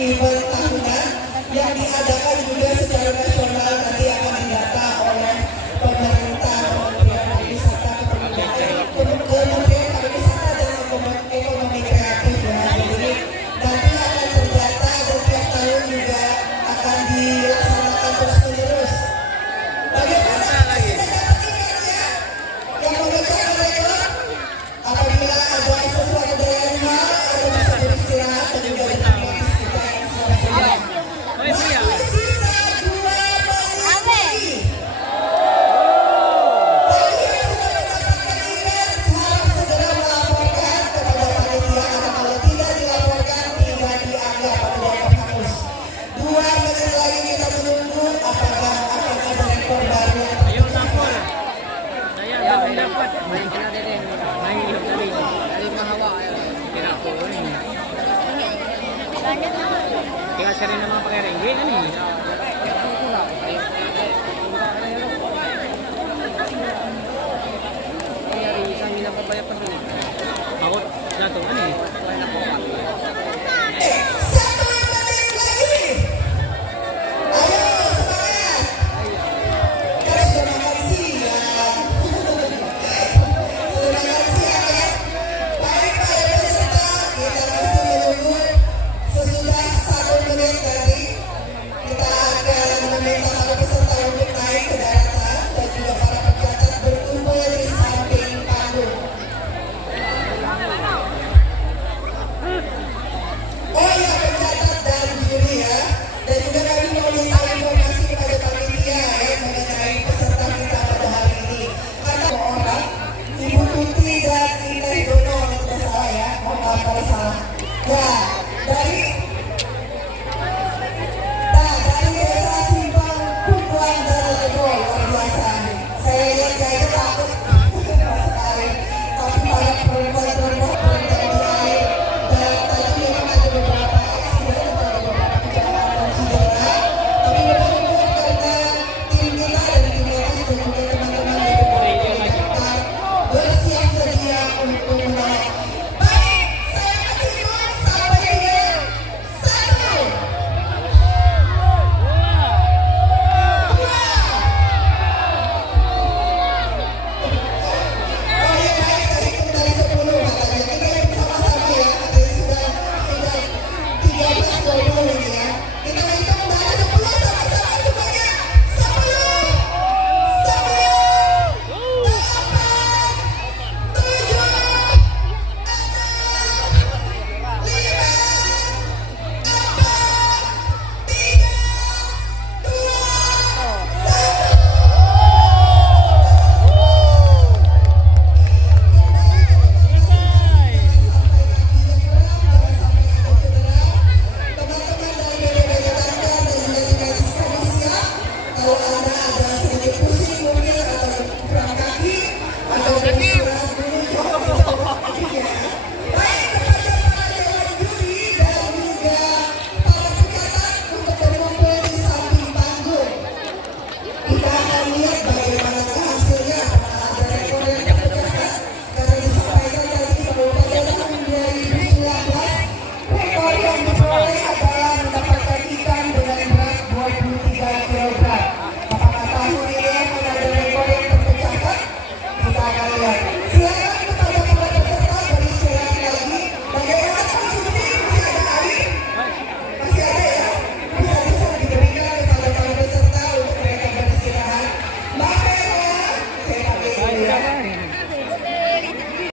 event tahunan yang diadakan juga secara nasional nanti akan didata oleh pemerintah Kementerian Pariwisata dan Ekonomi Kreatif ya. Jadi nanti akan terdata dan tiap tahun juga akan dilaksanakan terus-menerus. Bagaimana lagi? Yang memegang rekor apabila ada sesuatu dari hal atau bisa beristirahat dan juga beristirahat. Kaya sering naman pakai ringgit kan nih. Aku jatuh kan nih. Kalau